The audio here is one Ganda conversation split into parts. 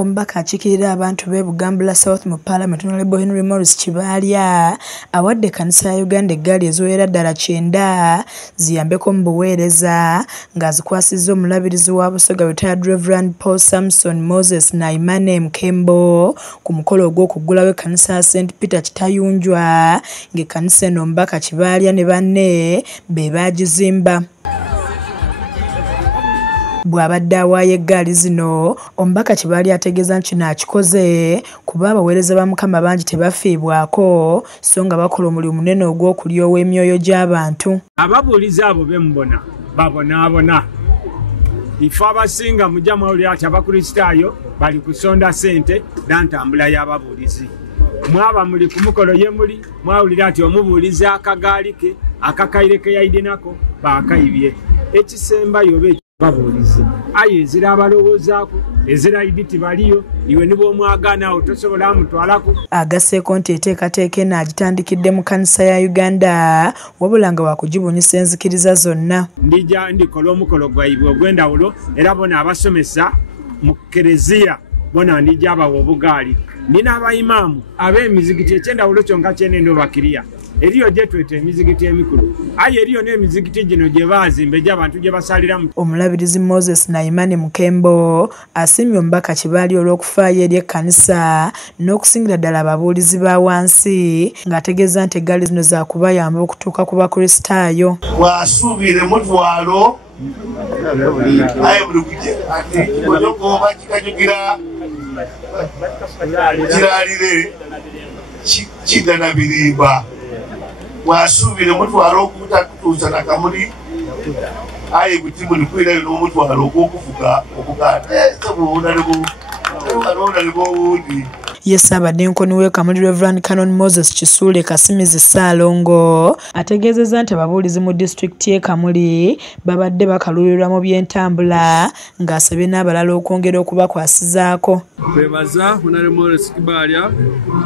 Omubaka akiikirira abantu b'e Bugambula South mu Parliament Honorable Henry Morris Kibalya awadde ekkanisa ya Uganda eggaali eziwerera ddala 9 ziyambeko mu buweereza ng'azikwasizza omulabirizi wa Busoga Retired Reverend Paul Samson Moses Naimane Mkembo ku mukolo ogw'okuggulawo ekkanisa ya St. Peter Kitayunjwa ng'ekkanisa eno Omubaka Kibalya ne banne be baagizimba. Bw'abadde awaayo eggaali zino, Omubaka Kibalya ategeeza nti kino akikoze kuba abaweereza ba Mukama bangi tebafiibwako so nga bakola omulimu munene ogw'okulyowa emyoyo gy'abantu. Ababuulizi abo bemubona babonaabona. Ife abasinga mujja mwawulira ati abakristaayo bali kusonda ssente n'antambula y'ababuulizi. Mwaba muli ku mukolo ye muli mwawulira ati omubuulizi akagaali ke akakaire ke yayidinako baakayibye. Ekisembayo oba babuulizi aye ezira abalowoozaako ezira iditi baliyo iwe ne bw'omwagaana awo tosobola amutwalako. Agasseeko nti enteekateeka eno agitandikidde mu kkanisa ya Uganda wabula nga wakugibunyisa enzikiriza zonna. Ndikola omukolo gwaibwe ogw'endawulo era bona abasomesa mu kereziya bona ndijja abawa obugaali. Nina abayimaamu ab'emizigiti ekyendawulo kyonka kyenendo bakiriya. Eriyo gye tweta emizigiti emikulu aye eriyo n'emizigiti gino gye baazimba egy'abantu gye basaliramu. Omulabirizi Moses Naimane Mkembo asiimye Omubaka Kibalya olw'okufaayo eri ekkanisa n'okusingira ddala ababuulizi ba wansi ng'ategeeza nti eggaali zino za kubayamba okutuuka ku bakristaayo. Bw'asuubire mutwalo aye buli kujja ati oba kikanyugira kiraalire kigana birimba. Bw'asuubire mutwalo okutakutuusa na kamuli aye butimu nikwirayo n'omutwalo ogw'okuvuga obugaali bw'obundi. Ye Ssaabaddinkoni w'e Kamuli Reverend Canon Moses Kisuule Kasimizi Ssaalongo ategeezezza nti ababuulizi mu disitulikiti y'e Kamuli babadde bakaluubirirwa mu by'entambula ng'asabye n'abalala okwongera okubakwasizaako. Twebaza Honorable Morris Kibalya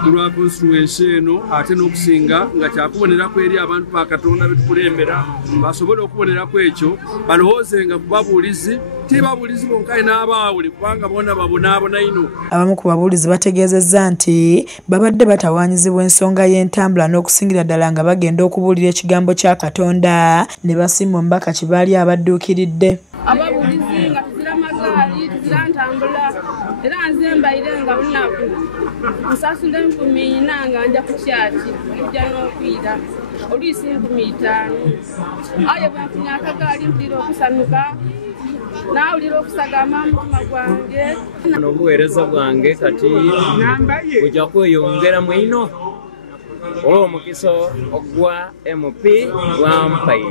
olwa constituency eno ate n'okusinga nga kyakubonerako eri abantu ba Katonda betukulembera basobole okubonerako ekyo balowoozenga ku babuulizi ti babuulizi bonka n'abaawule kubanga bona babonaabona ino. Abamu ku babuulizi bategeezezza nti babadde batawaanyizibwa ensonga y'entambula n'okusingira ddala nga bagenda okubuulira ekigambo kya Katonda ne basiima Omubaka Kibalya abadduukiridde. Ababuulizi nga tuzira magaali tuzira ntambula era nze mbaire nga lunaku nsasula 4,000 nga nja ku kyaki ojja n'okwira oluisi 5,000 aye bwenfunye akagaali mpulira okusanuka nawulira okusagama mutima gwange n'obuweereza bwange kati ojja kweyongeramu ino olw'omukisa ogwa MP gwampaire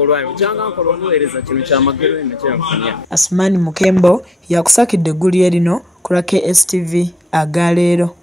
olwami kyanga nkola obuweereza kino kyamagero eno kyenfunya. Asmani Mkembo yakusakidde eggulu erino ku lwa KSTV agaleero.